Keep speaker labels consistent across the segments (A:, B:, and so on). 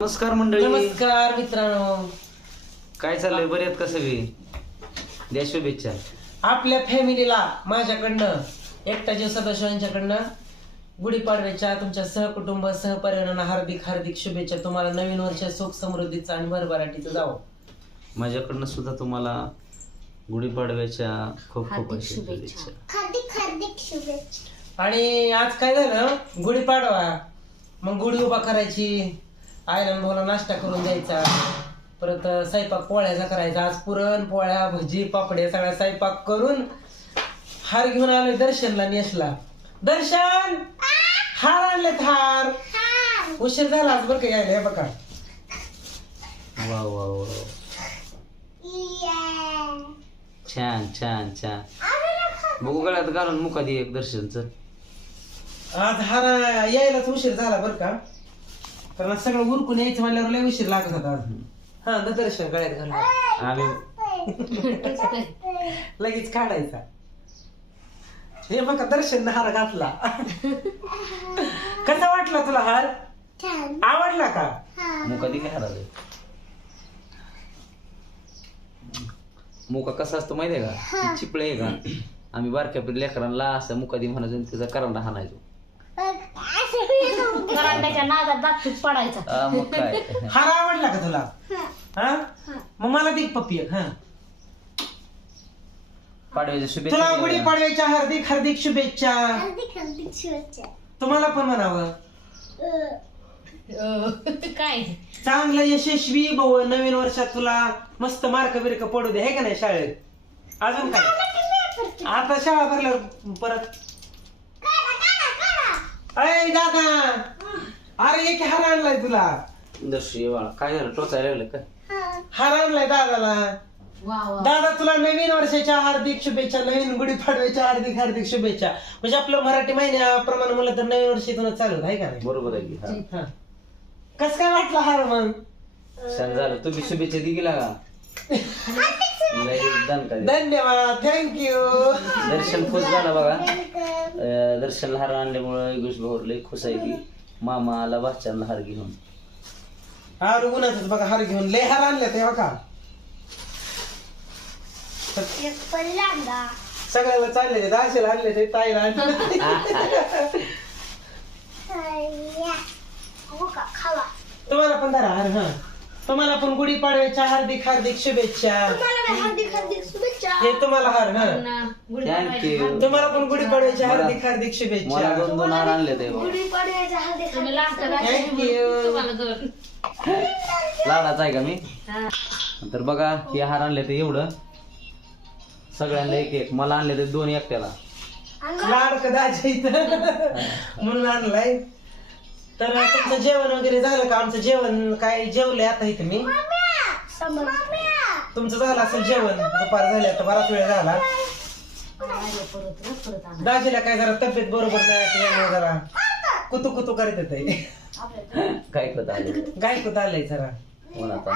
A: नमस्कार मंडळी.
B: नमस्कार मित्रांनो.
A: काय चाललंय? बरे आहेत का सगळी? द्या शुभेच्छा
B: आपल्या फॅमिलीला माझ्याकडनं एकट्याच्या सदस्यांच्याकडनं गुढीपाडव्याच्या तुमच्या सहकुटुंब सहपरिवारांना हार्दिक हार्दिक शुभेच्छा. तुम्हाला नवीन वर्ष सुख समृद्धीचं आणि भरभराटीचं जावं.
A: माझ्याकडनं सुद्धा तुम्हाला गुढीपाडव्याच्या खूप खूप
C: हार्दिक
A: शुभेच्छा.
C: हार्दिक शुभेच्छा.
B: आणि आज काय झालं, गुढीपाडवा. मग गुढी उभा करायची, आईला भाऊला नाश्ता करून द्यायचा, परत स्वयंपाक पोळ्याचा करायचा. आज पुरण पोळ्या भजी पापड्या सगळ्या स्वयंपाक करून हार घेऊन आलोय दर्शनला. नेसला दर्शन, हार आणलेत. हार उशीर झाला आज बरं का यायला. हे बघा,
A: वा वा वा, छान छान छान. बघू गळ्यात घालून मुका दे एक दर्शनच.
B: आज हार यायलाच उशीर झाला बरं का, कारण आज सगळं उरकून यायचं म्हणल्यावर लय उशीर लागत होता आज. हा दर्शन गळ्यात घालून
A: आम्ही
B: लगेच काढायचा. हे बघा दर्शन हार घातला. कसा वाटला तुला हार? आवडला का?
A: मुका दे. काय हरावे मुका कसा असतो माहितीये का? चिपळे आहे का? आम्ही बारक्या लेकरांना असं मुकादी म्हणायचो आणि त्याचा करंडा हाणायचो.
C: करांड्याच्या नादात दात पडायचा.
A: मग काय.
B: हार आवडला का तुला? हा मग मला दे पप्पी एक. हा
A: पाडव्याच्या
B: तुला
A: शुभेच्छा.
B: गुढी पाडव्याच्या हार्दिक हार्दिक शुभेच्छा.
C: हार्दिक शुभेच्छा.
B: तुम्हाला पण म्हणावं.
C: काय
B: चांगलं यशस्वी भाऊ नवीन वर्षात तुला मस्त मार्क बिर्क पडू दे, हे का नाही शाळेत. अजून काय आता शाळा भरल्यावर परत. अरे दादा, अरे एक हार आणलाय तुला.
A: दर्शी बाळा काय झालं? टोचायला लागलं काय?
B: हार आणलाय दादाला.
C: वा वा.
B: दादा तुला नवीन वर्षाच्या हार्दिक शुभेच्छा, नवीन गुढीपाडव्याच्या हार्दिक हार्दिक शुभेच्छा. म्हणजे आपलं मराठी महिन्याप्रमाणे म्हणलं तर नवीन वर्ष इथूनच चालू आहे का नाही?
A: बरोबर आहे की. हा.
B: कस काय वाटलं हार मग?
A: छान झालं. तुम्ही शुभेच्छा दि गेला का? लगेच दणका दिला.
B: धन्यवाद, थँक्यू.
A: दर्शन खुश झाला बघा. दर्शनला हार आणल्यामुळे योगेश भाऊ लय खुश आहे की मामा आला बाच्चांना हार घेऊन.
B: हार उन्हाच बघा, हार घेऊन लय हार आणले ते बघा. सगळ्याला चालले दाशीला आणले ते, ताईला आणले. तुम्हाला पण धरा हार. हा तुम्हाला पण गुढीपाडव्याच्या हार्दिक हार्दिक शुभेच्छा.
C: हार्दिक शुभेच्छा.
B: हे तुम्हाला हार. हा
A: थँक्यू.
B: तुम्हाला पण गुढीपाडव्याच्या हार्दिक हार्दिक
A: मला
B: शुभेच्छा.
A: 2-2 हार आणले ते.
C: गुढीपाडव्याच्या हार्दिक
B: थँक्यू.
A: लाडाच आहे का मी? तर बघा हे हार आणले ते एवढं सगळ्यांना एक एक. मला आणले ते 2 एकट्याला.
B: लाड कदाच म्हणून आणलाय. तर तुमचं जेवण वगैरे झालं का? आमचं जेवण काय जेवलंय आता इथे मी. तुमचं झालं असेल जेवण? दुपार झाली आता, बराच वेळ झाला. दाजीला काय जरा तब्येत बरोबर नाही, त्यामुळे जरा कुतू कुतू करत येते.
A: काय करत आले
B: गायकूत आलंय जरा.
A: उन्हात.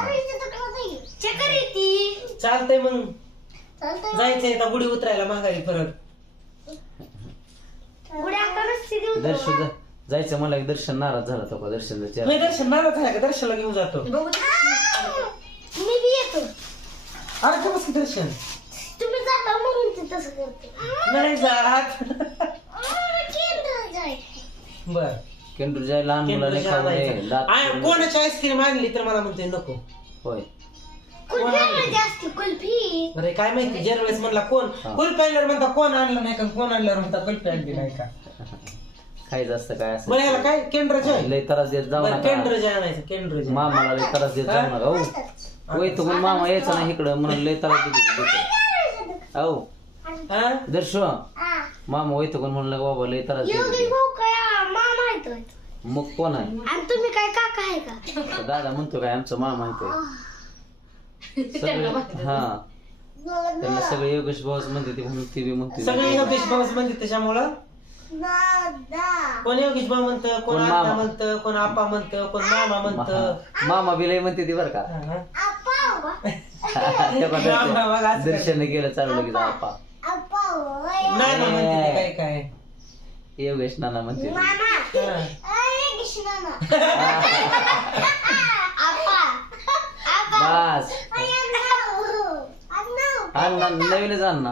B: चालतंय मग जायचंय आता गुढी उतरायला माघारी परत.
A: दर्शन जायचं मला एक दर्शन नाराज झाला तो का? दर्शनला
B: मी दर्शन नाराज झाला का? दर्शनला घेऊन जातो.
C: मी बी येतो.
B: अरे का बस दर्शन
C: तुम्ही जाता म्हणून ते तसं करते.
B: नाही जात. बर
A: केंद्र जाय लहान मुलाने खाऊ नये. दात
B: कोणाची आईस्क्रीम आणली तर मला म्हणते नको.
A: होय.
C: कुल्फी.
B: अरे काय माहिती, ज्या वेळेस म्हणला कोण कुल्फी आणल्यावर म्हणता कोण आणलं नाही का, कोण आणल्यावर म्हणता कुल्फी आणली नाही का.
A: खायचं असतं काय असं.
B: बरं ह्याला काय केंद्र जय.
A: लय त्रास देत जाऊ नका.
B: केंद्र जय आणायचं. केंद्र जय.
A: मामाला लय त्रास देत जाऊ नका. हो होय तो पण मामा यायचा नाही इकडं म्हणून लय त्रास देत. हो
B: हा
A: दर्शो मामा होय तो पण म्हणलं बाबा लय त्रास देत.
C: मामा येतोय.
A: मग कोण आहे?
C: आणि तुम्ही काय काका आहे का?
A: दादा म्हणतो काय आमचा मामा आहे तो. हा त्यांना सगळे योगेश भाऊच म्हणते ते, म्हणून ती बी म्हणते.
B: सगळे योगेश भाऊ म्हणते त्याच्यामुळं. कोण योगेश भाऊ म्हणतं, कोण आत्ता म्हणतं, कोण आपा म्हणतं, कोण मामा म्हणतं.
A: मामा बी लय म्हणते ती बरं का. दर्शन गेलं चालू लगेच आपा.
B: नाना म्हणते काय काय.
A: योगेश नाना म्हणते.
B: हा.
A: अण्णा नवीनच अण्णा.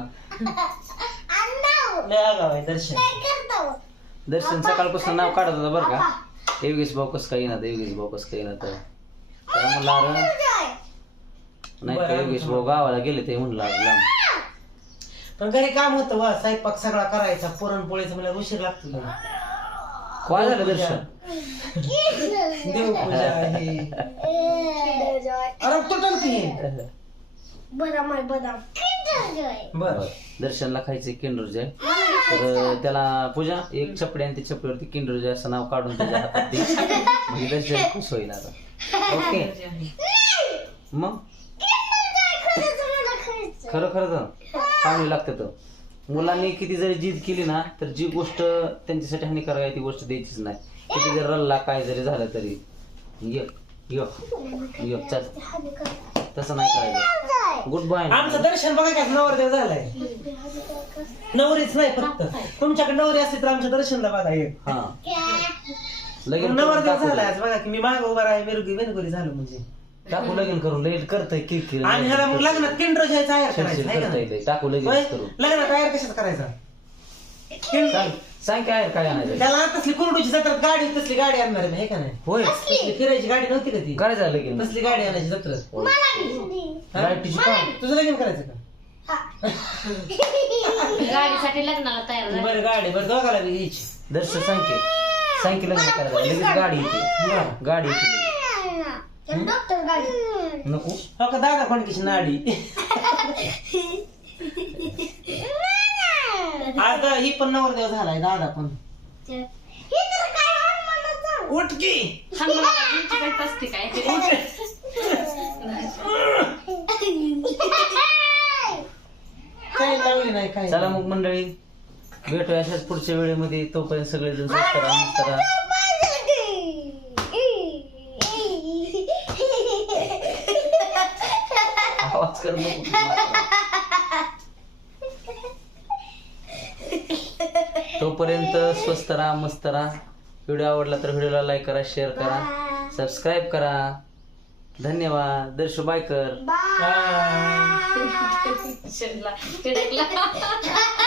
B: लय आगाव आहे दर्शन.
A: दर्शन सकाळपासून नाव काढत होता बरं का, योगेश भाऊ कसं काही ना योगेश भाऊ कसं काही ना तर म्हणलं अरे नाही का योगेश भाऊ गावाला गेले ते म्हणलं आज लांब.
B: पण घरी काम होतं वा, स्वयंपाक सगळा करायचा, पुरणपोळीचं मला उशीर लागतो जरा.
A: काय झालं दर्शन?
B: देवपूजा आहे. अरे तुटल की.
C: बदाम आहे बदाम.
B: बर
A: दर्शनला खायचे किंडर जॉय, तर त्याला पूजा एक चपडी आणि त्या चपडीवरती किंडर जॉय असं नाव काढून त्याच्या हातात दे, म्हणजे दर्शन खुश होईल आता. ओके मग खरं खरं तर चांगली लागते. तर मुलांनी किती जरी जिद केली ना तर जी गोष्ट त्यांच्यासाठी हानिकारक आहे ती गोष्ट द्यायचीच नाही. किती जरी रल्ला काय जरी झालं तरी चल तसं नाही करायचं. Good bye.
B: आमचं दर्शन बघा काय नवरदेव झालाय. नवरीच नाही फक्त, तुमच्याकडे नवरी असते तर आमच्या दर्शनला बघा एक.
A: हा लगेच
B: नवरदेव झालाय आज बघा की मी माग उभा राहा वेरगुरी झालो म्हणजे.
A: टाकू लगीन करून लगेच करतय किरकिर
B: आणि ह्याला मग लग्नात किंडर जॉय तयार करायचं आहे का नाही?
A: टाकू
B: होय?
A: लगेच करून
B: लग्नात तयार कशात करायचा?
A: सांग काय काय आणायचं
B: त्याला तसली कुरडूची जत्रात गाडी, तसली गाडी आणणार आहे का नाही?
A: होय
B: तसली फिरायची गाडी नव्हती का ती?
A: करायचं लगीन
B: तसली गाडी आणायची जत्रात.
A: लाईटीची का
B: तुझं लगीन करायचं का?
C: गाडीसाठी लग्नाला तयार झाले.
B: बरं गाडी बरं दोघाला बी घ्यायची.
A: दर्शन सांग की लग्न करायचं लगेच गाडी येते गाडी येते
C: डॉक्टर गाडी.
A: नको
B: हो का दादा कोणकीची नाडी. आज ही पण नवरदेव झालाय दादा पण.
C: हे तर काय हनुमानाचं.
B: उठ की. काही लावली नाही काय.
A: चला मग मंडळी भेटूया अशाच पुढच्या वेळेमध्ये. तोपर्यंत सगळेजण स्वस्त राहा मस्त राहा. आवाज कर नको. तोपर्यंत स्वस्त राहा मस्त राहा. व्हिडिओ आवडला तर व्हिडिओला लाईक करा, शेअर करा, सबस्क्राईब करा. धन्यवाद. दर्शू बाय कर.
B: हा.
C: चिडकला